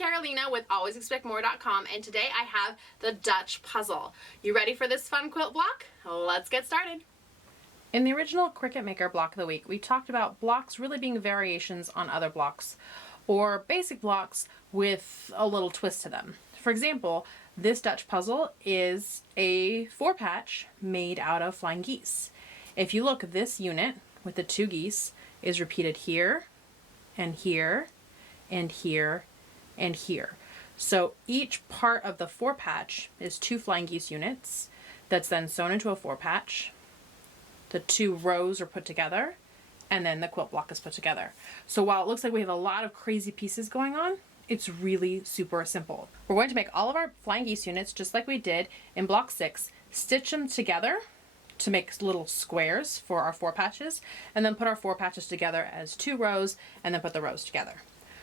Carolina with alwaysexpectmore.com, and today I have the Dutch puzzle. You ready for this fun quilt block? Let's get started. In the original Cricut Maker block of the week, we talked about blocks really being variations on other blocks, or basic blocks with a little twist to them. For example, this Dutch puzzle is a 4-patch made out of flying geese. If you look, this unit with the 2 geese is repeated here, and here, and here, and here. So each part of the 4-patch is 2 flying geese units that's then sewn into a 4-patch. The 2 rows are put together, and then the quilt block is put together. So while it looks like we have a lot of crazy pieces going on, it's really super simple. We're going to make all of our flying geese units just like we did in block 6, stitch them together to make little squares for our 4 patches, and then put our 4 patches together as 2 rows, and then put the rows together.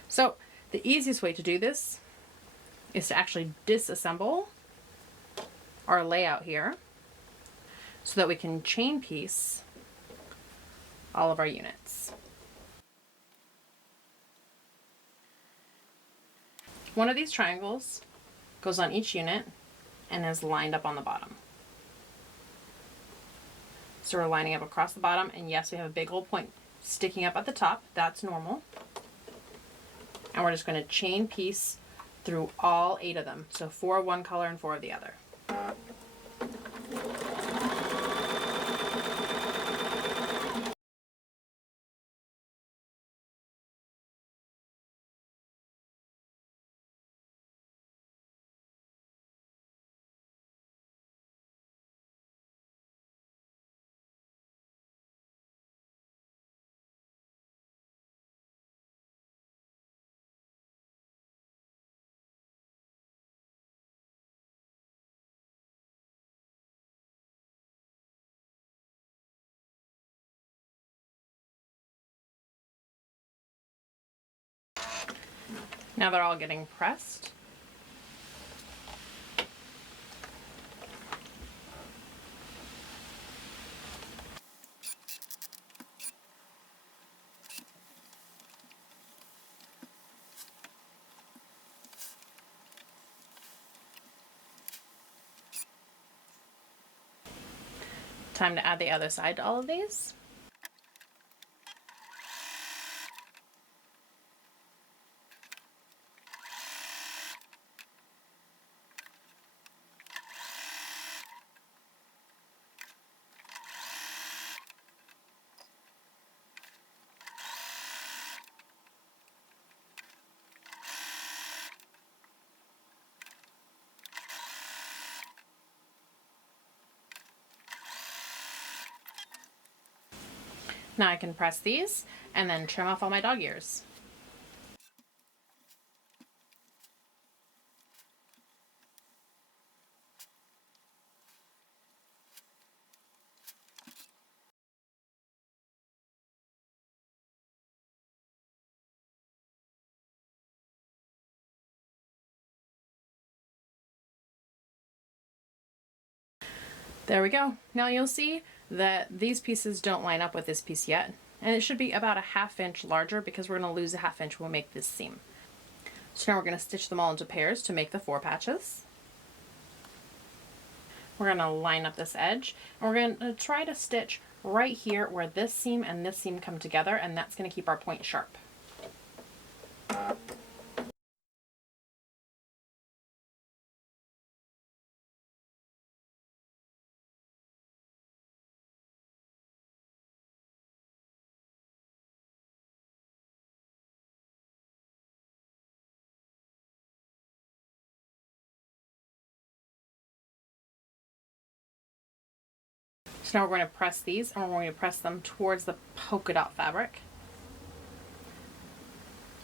So the easiest way to do this is to actually disassemble our layout here so that we can chain piece all of our units. One of these triangles goes on each unit and is lined up on the bottom. So we're lining up across the bottom, and yes, we have a big old point sticking up at the top. That's normal. And we're just going to chain piece through all 8 of them. So 4 of one color and 4 of the other. Now they're all getting pressed. Time to add the other side to all of these. Now I can press these and then trim off all my dog ears. There we go. Now you'll see that these pieces don't line up with this piece yet, and it should be about a 1/2 inch larger because we're going to lose a 1/2 inch when we make this seam. So now we're going to stitch them all into pairs to make the 4 patches. We're going to line up this edge, and we're going to try to stitch right here where this seam and this seam come together, and that's going to keep our point sharp. So now we're going to press these, and we're going to press them towards the polka dot fabric.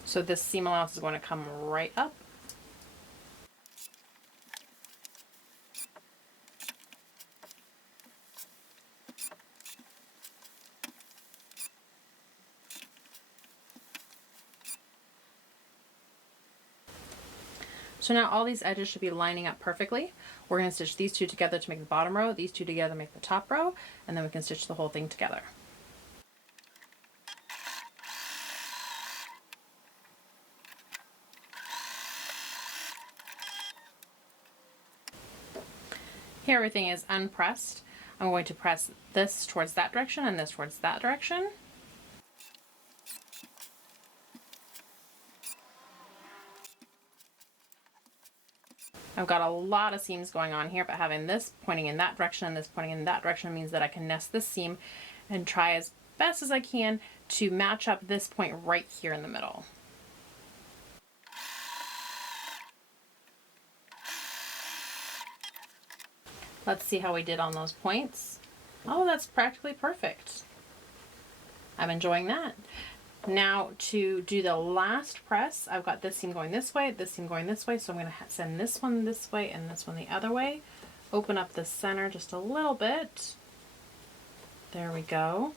So this seam allowance is going to come right up. So now all these edges should be lining up perfectly. We're going to stitch these 2 together to make the bottom row, these 2 together to make the top row, and then we can stitch the whole thing together. Here everything is unpressed. I'm going to press this towards that direction and this towards that direction. I've got a lot of seams going on here, but having this pointing in that direction and this pointing in that direction means that I can nest this seam and try as best as I can to match up this point right here in the middle. Let's see how we did on those points. Oh, that's practically perfect. I'm enjoying that. Now to do the last press, I've got this seam going this way, this seam going this way, so I'm going to send this one this way and this one the other way. Open up the center just a little bit. There we go.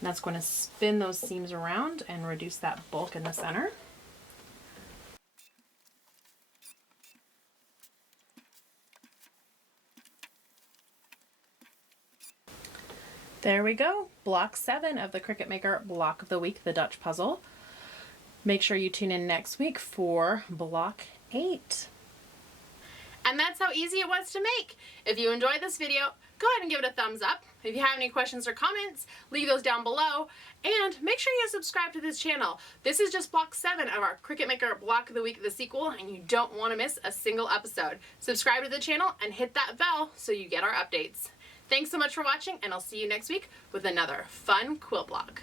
And that's going to spin those seams around and reduce that bulk in the center. There we go, block 7 of the Cricut Maker block of the week, the Dutch puzzle. Make sure you tune in next week for block 8. And that's how easy it was to make. If you enjoyed this video, go ahead and give it a thumbs up. If you have any questions or comments, leave those down below. And make sure you subscribe to this channel. This is just block 7 of our Cricut Maker block of the week, the sequel, and you don't want to miss a single episode. Subscribe to the channel and hit that bell so you get our updates. Thanks so much for watching, and I'll see you next week with another fun quilt block.